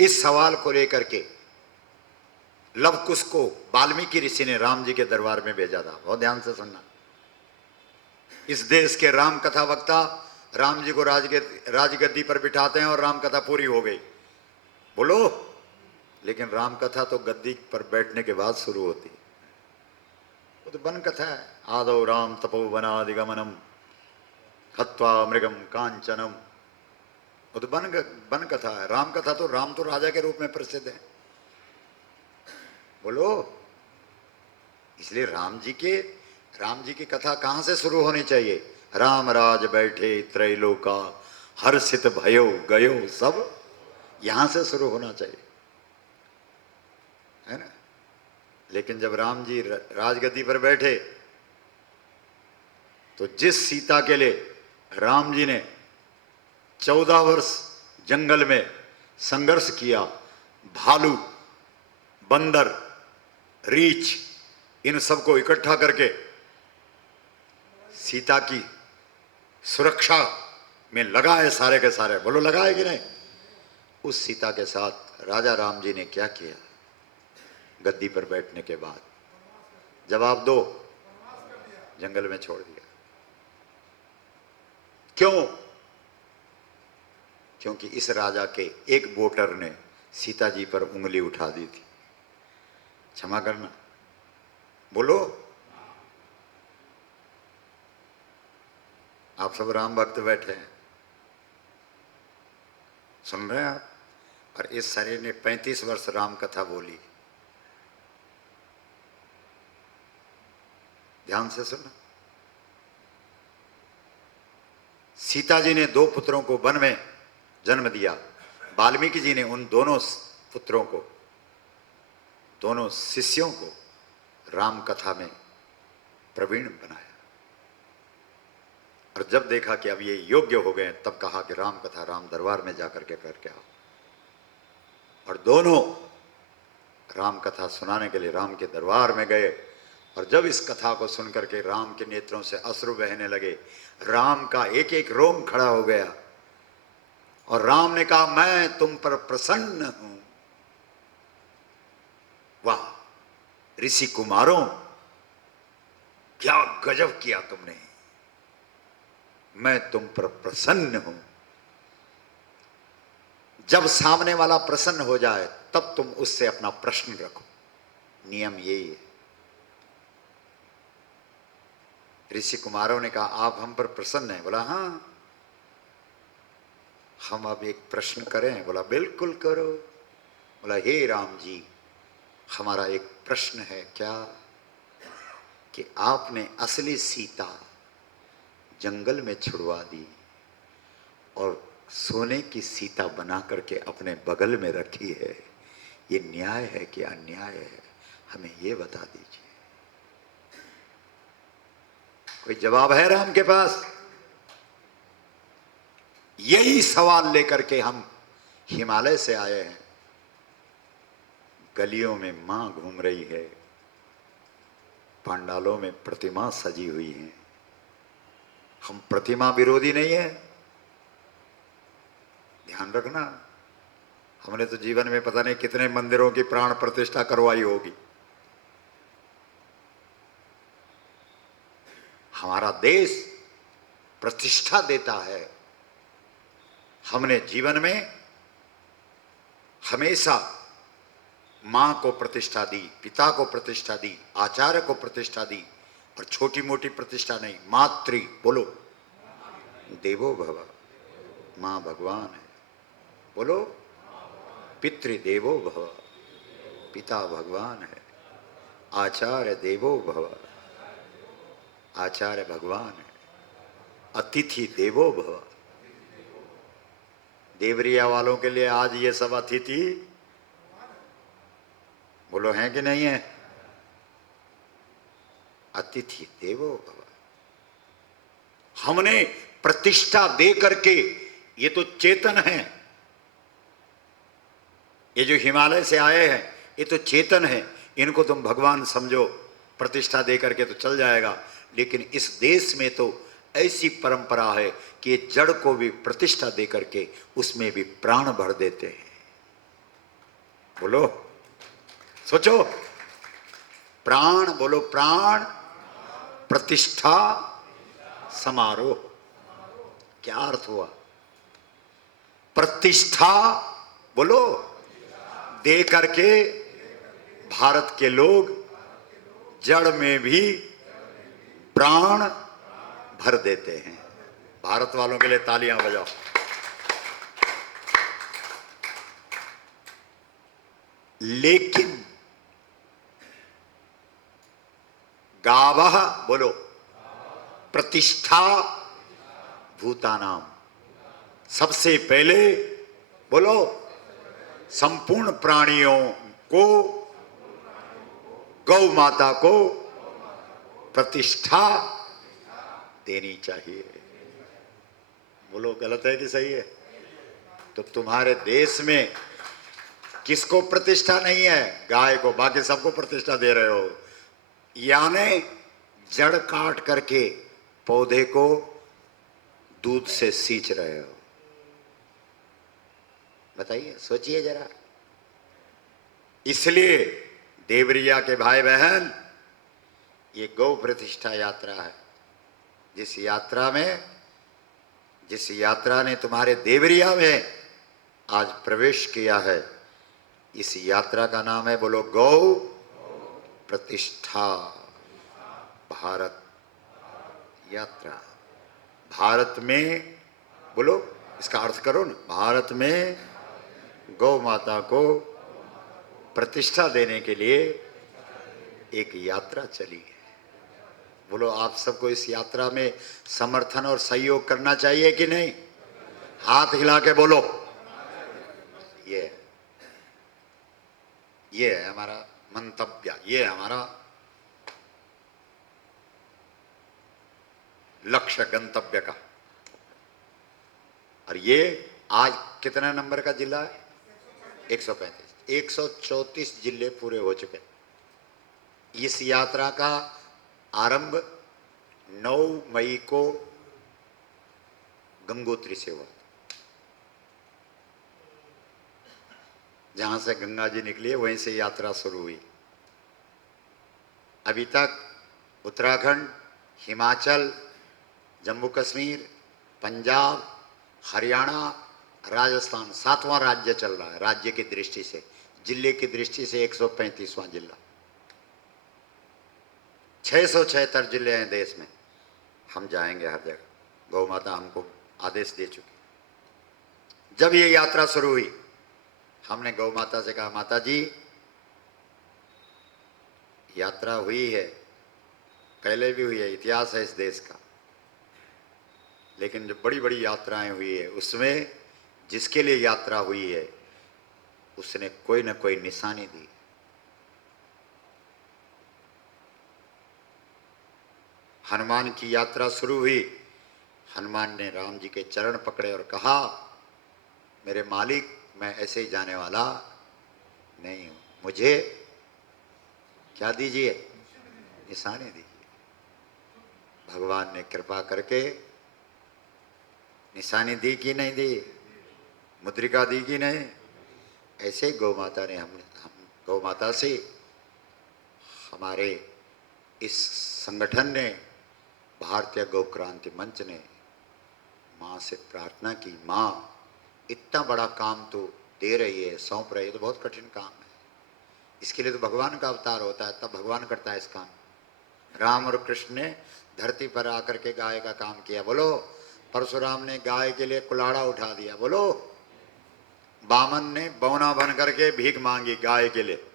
इस सवाल को लेकर के लव कुश को वाल्मीकि ऋषि ने राम जी के दरबार में भेजा था। बहुत ध्यान से सुनना। इस देश के राम कथा वक्ता राम जी को राजगद्दी पर बिठाते हैं और राम कथा पूरी हो गई, बोलो। लेकिन राम कथा तो गद्दी पर बैठने के बाद शुरू होती है। वो तो वन कथा है। आदौ राम तपो वनादिगमनम हत्वा मृगम कांचनम, वो तो वन कथा है। राम कथा तो राम तो राजा के रूप में प्रसिद्ध है, बोलो। इसलिए राम जी की कथा कहां से शुरू होनी चाहिए? राम राज बैठे त्रैलोका हर्षित भयो गयो सब, यहां से शुरू होना चाहिए, है ना। लेकिन जब राम जी राजगद्दी पर बैठे तो जिस सीता के लिए राम जी ने 14 वर्ष जंगल में संघर्ष किया, भालू, बंदर, रीछ, इन सबको इकट्ठा करके सीता की सुरक्षा में लगाए सारे के सारे, बोलो लगाए कि नहीं? उस सीता के साथ राजा राम जी ने क्या किया गद्दी पर बैठने के बाद? जवाब दो। जंगल में छोड़ दिया। क्यों? क्योंकि इस राजा के एक वोटर ने सीता जी पर उंगली उठा दी थी। क्षमा करना, बोलो। आप सब राम भक्त बैठे हैं, सुन रहे हैं आप? और इस शरीर ने 35 वर्ष राम कथा बोली। ध्यान से सुनो। सीता जी ने 2 पुत्रों को वन में जन्म दिया। वाल्मीकि जी ने उन दोनों पुत्रों को, दोनों शिष्यों को राम कथा में प्रवीण बनाया। और जब देखा कि अब ये योग्य हो गए, तब कहा कि राम कथा राम दरबार में जाकर के करके आओ। और दोनों राम कथा सुनाने के लिए राम के दरबार में गए। और जब इस कथा को सुनकर के राम के नेत्रों से अश्रु बहने लगे, राम का एक एक रोम खड़ा हो गया और राम ने कहा, मैं तुम पर प्रसन्न हूं। वाह ऋषि कुमारों, क्या गजब किया तुमने, मैं तुम पर प्रसन्न हूं। जब सामने वाला प्रसन्न हो जाए तब तुम उससे अपना प्रश्न रखो, नियम यही है। ऋषि कुमारों ने कहा, आप हम पर प्रसन्न हैं? बोला हां। हम अब एक प्रश्न करें? बोला बिल्कुल करो। बोला हे राम जी, हमारा एक प्रश्न है क्या कि आपने असली सीता जंगल में छुड़वा दी और सोने की सीता बना करके अपने बगल में रखी है, ये न्याय है कि अन्याय है? हमें ये बता दीजिए। कोई जवाब है राम के पास? यही सवाल लेकर के हम हिमालय से आए हैं। गलियों में मां घूम रही है, पंडालों में प्रतिमा सजी हुई है। हम प्रतिमा विरोधी नहीं है, ध्यान रखना। हमने तो जीवन में पता नहीं कितने मंदिरों की प्राण प्रतिष्ठा करवाई होगी। हमारा देश प्रतिष्ठा देता है। हमने जीवन में हमेशा मां को प्रतिष्ठा दी, पिता को प्रतिष्ठा दी, आचार्य को प्रतिष्ठा दी, और छोटी मोटी प्रतिष्ठा नहीं, मातृ, बोलो देवो भव, मां भगवान है, बोलो पितृदेवो भव, पिता भगवान है, आचार्य देवो भव, आचार्य भगवान है, अतिथि देवो भव। देवरिया वालों के लिए आज ये सब अतिथि, बोलो हैं कि नहीं है? अतिथि देवो भव। हमने प्रतिष्ठा दे करके, ये तो चेतन है, ये जो हिमालय से आए हैं ये तो चेतन है, इनको तुम भगवान समझो, प्रतिष्ठा दे करके तो चल जाएगा। लेकिन इस देश में तो ऐसी परंपरा है कि जड़ को भी प्रतिष्ठा दे करके उसमें भी प्राण भर देते हैं। बोलो, सोचो। प्राण, बोलो प्राण, प्रतिष्ठा, समारोह। क्या अर्थ हुआ? प्रतिष्ठा, बोलो, दे करके भारत के लोग जड़ में भी प्राण भर देते हैं। भारत वालों के लिए तालियां बजाओ। लेकिन गावः, बोलो, प्रतिष्ठा भूतानाम, सबसे पहले, बोलो, संपूर्ण प्राणियों को, गौ माता को प्रतिष्ठा देनी चाहिए। बोलो, गलत है कि सही है? तो तुम्हारे देश में किसको प्रतिष्ठा नहीं है? गाय को, बाकी सबको प्रतिष्ठा दे रहे हो। यानी जड़ काट करके पौधे को दूध से सींच रहे हो। बताइए, सोचिए जरा। इसलिए देवरिया के भाई बहन, ये गौ प्रतिष्ठा यात्रा है। जिस यात्रा ने तुम्हारे देवरिया में आज प्रवेश किया है, इस यात्रा का नाम है, बोलो, गौ प्रतिष्ठा भारत यात्रा। भारत में, बोलो, इसका अर्थ करो ना, भारत में गौ माता को प्रतिष्ठा देने के लिए एक यात्रा चली है। बोलो, आप सबको इस यात्रा में समर्थन और सहयोग करना चाहिए कि नहीं? हाथ हिला के बोलो। ये है हमारा मंतव्य, ये है हमारा लक्ष्य, गंतव्य का। और ये आज कितना नंबर का जिला है? 135। 134 जिले पूरे हो चुके। इस यात्रा का आरंभ 9 मई को गंगोत्री से हुआ, जहां से गंगा जी निकली है वहीं से यात्रा शुरू हुई। अभी तक उत्तराखंड, हिमाचल, जम्मू कश्मीर, पंजाब, हरियाणा, राजस्थान, 7वां राज्य चल रहा है। राज्य की दृष्टि से, जिले की दृष्टि से 135वां जिला। 676 जिले हैं देश में। हम जाएंगे हर जगह। गौ माता हमको आदेश दे चुकी। जब ये यात्रा शुरू हुई, हमने गौ माता से कहा, माता जी, यात्रा हुई है, पहले भी हुई है, इतिहास है इस देश का, लेकिन जो बड़ी बड़ी यात्राएं हुई है, उसमें जिसके लिए यात्रा हुई है उसने कोई ना कोई निशानी दी। हनुमान की यात्रा शुरू हुई, हनुमान ने राम जी के चरण पकड़े और कहा, मेरे मालिक, मैं ऐसे ही जाने वाला नहीं हूं, मुझे क्या दीजिए? निशानी दीजिए। भगवान ने कृपा करके निशानी दी कि नहीं दी? मुद्रिका दी कि नहीं? ऐसे ही गौ माता ने हम गौ माता से, हमारे इस संगठन ने, भारतीय गौ क्रांति मंच ने माँ से प्रार्थना की, माँ, इतना बड़ा काम तो दे रही है, सौंप रही है, तो बहुत कठिन काम है। इसके लिए तो भगवान का अवतार होता है, तब भगवान करता है इस काम। राम और कृष्ण ने धरती पर आकर के गाय का काम किया, बोलो। परशुराम ने गाय के लिए कुल्हाड़ा उठा दिया, बोलो। वामन ने बौना बन करके भीख मांगी गाय के लिए,